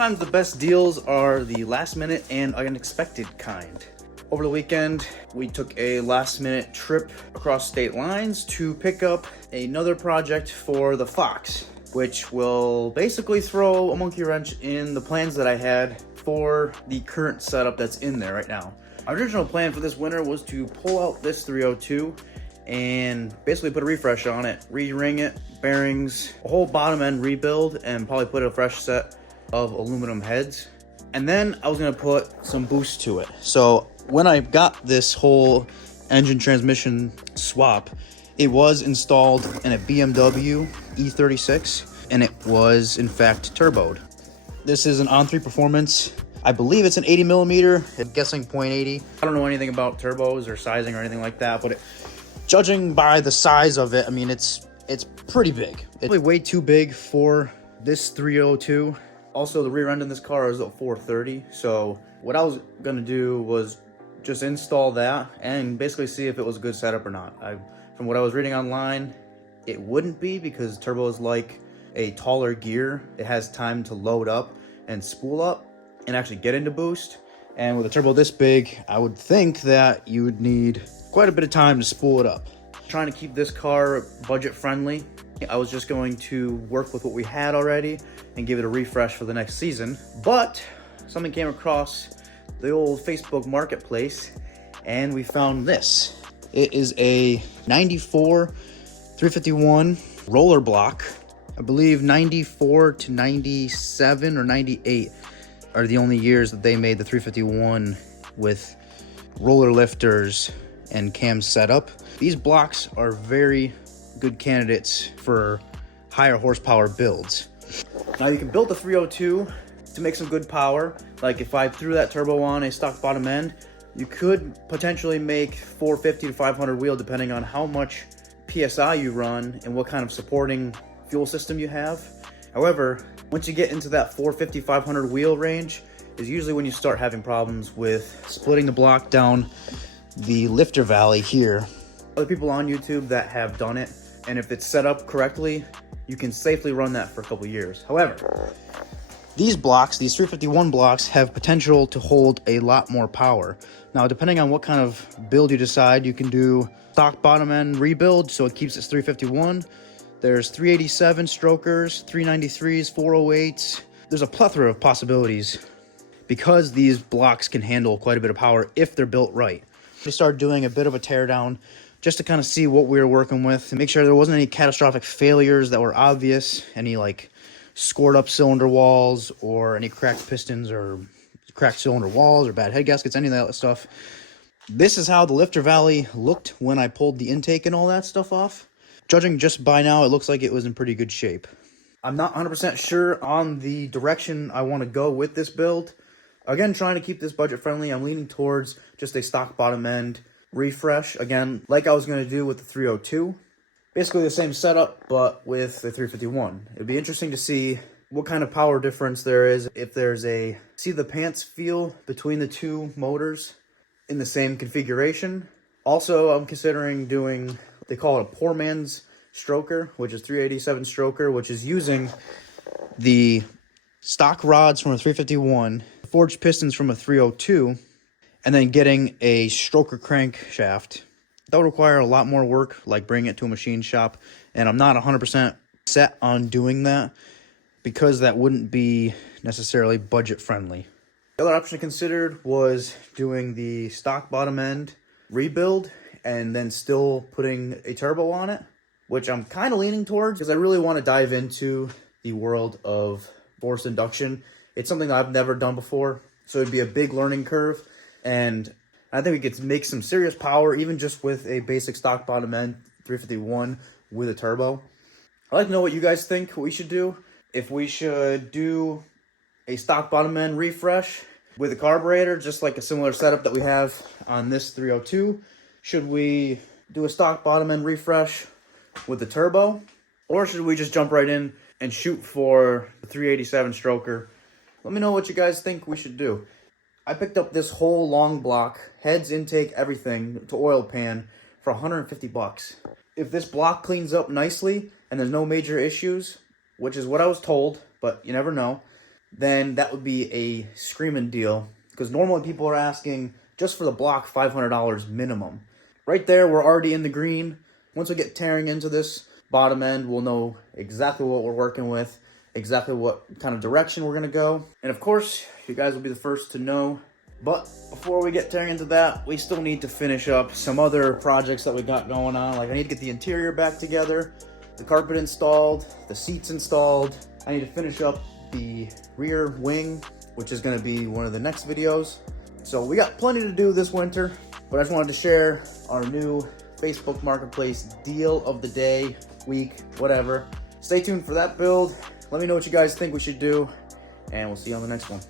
Sometimes the best deals are the last minute and unexpected kind. Over the weekend, we took a last minute trip across state lines to pick up another project for the Fox, which will basically throw a monkey wrench in the plans that I had for the current setup that's in there right now. Our original plan for this winter was to pull out this 302 and basically put a refresh on it, re-ring it, bearings, a whole bottom end rebuild, and probably put a fresh set of aluminum heads. And then I was gonna put some boost to it. So when I got this whole engine transmission swap, it was installed in a BMW E36, and it was in fact turboed. This is an On3 Performance. I believe it's an 80 millimeter, I'm guessing 0.80. I don't know anything about turbos or sizing or anything like that, but judging by the size of it, I mean, it's pretty big. It's probably way too big for this 302. Also, the rear end in this car is a 430. So what I was gonna do was just install that and basically see if it was a good setup or not. From what I was reading online, it wouldn't be, because turbo is like a taller gear. It has time to load up and spool up and actually get into boost. And with a turbo this big, I would think that you would need quite a bit of time to spool it up. Trying to keep this car budget friendly, I was just going to work with what we had already and give it a refresh for the next season. But something came across the old Facebook marketplace and we found this. It is a 94 351 roller block. I believe 94 to 97 or 98 are the only years that they made the 351 with roller lifters and cam setup. These blocks are very good candidates for higher horsepower builds. Now you can build the 302 to make some good power. Like if I threw that turbo on a stock bottom end, you could potentially make 450 to 500 wheel depending on how much PSI you run and what kind of supporting fuel system you have. However, once you get into that 450, 500 wheel range is usually when you start having problems with splitting the block down the lifter valley here. Other people on YouTube that have done it, and if it's set up correctly, you can safely run that for a couple years. However, these blocks, these 351 blocks, have potential to hold a lot more power. Now, depending on what kind of build you decide, you can do stock bottom end rebuild, so it keeps its 351. There's 387 strokers, 393s, 408s. There's a plethora of possibilities because these blocks can handle quite a bit of power if they're built right. We started doing a bit of a teardown just to kind of see what we were working with and make sure there wasn't any catastrophic failures that were obvious, any like scored up cylinder walls or any cracked pistons or cracked cylinder walls or bad head gaskets, any of that stuff. This is how the lifter valley looked when I pulled the intake and all that stuff off. Judging just by now, it looks like it was in pretty good shape. I'm not 100% sure on the direction I want to go with this build. Again, trying to keep this budget friendly, I'm leaning towards just a stock bottom end refresh. Again, like I was going to do with the 302. Basically the same setup, but with the 351. It'd be interesting to see what kind of power difference there is, if there's a see the pants feel between the two motors in the same configuration. Also, I'm considering doing, they call it a poor man's stroker, which is 387 stroker, which is using the stock rods from a 351, forged pistons from a 302, and then getting a stroker crankshaft. That would require a lot more work, like bringing it to a machine shop, and I'm not 100% set on doing that because that wouldn't be necessarily budget friendly. The other option I considered was doing the stock bottom end rebuild and then still putting a turbo on it, which I'm kind of leaning towards because I really want to dive into the world of forced induction. It's something that I've never done before, so it'd be a big learning curve, and I think we could make some serious power even just with a basic stock bottom end 351 with a turbo. I'd like to know what you guys think we should do. If we should do a stock bottom end refresh with a carburetor, just like a similar setup that we have on this 302. Should we do a stock bottom end refresh with the turbo? Or should we just jump right in and shoot for the 387 stroker? Let me know what you guys think we should do. I picked up this whole long block, heads, intake, everything, to oil pan for 150 bucks. If this block cleans up nicely and there's no major issues, which is what I was told, but you never know, then that would be a screaming deal. Because normally people are asking just for the block $500 minimum. Right there, we're already in the green. Once we get tearing into this bottom end, we'll know exactly what we're working with, exactly what kind of direction we're gonna go. And of course, you guys will be the first to know. But before we get tearing into that, we still need to finish up some other projects that we got going on. Like I need to get the interior back together, the carpet installed, the seats installed. I need to finish up the rear wing, which is gonna be one of the next videos. So we got plenty to do this winter, but I just wanted to share our new Facebook Marketplace deal of the day, week, whatever. Stay tuned for that build. Let me know what you guys think we should do, and we'll see you on the next one.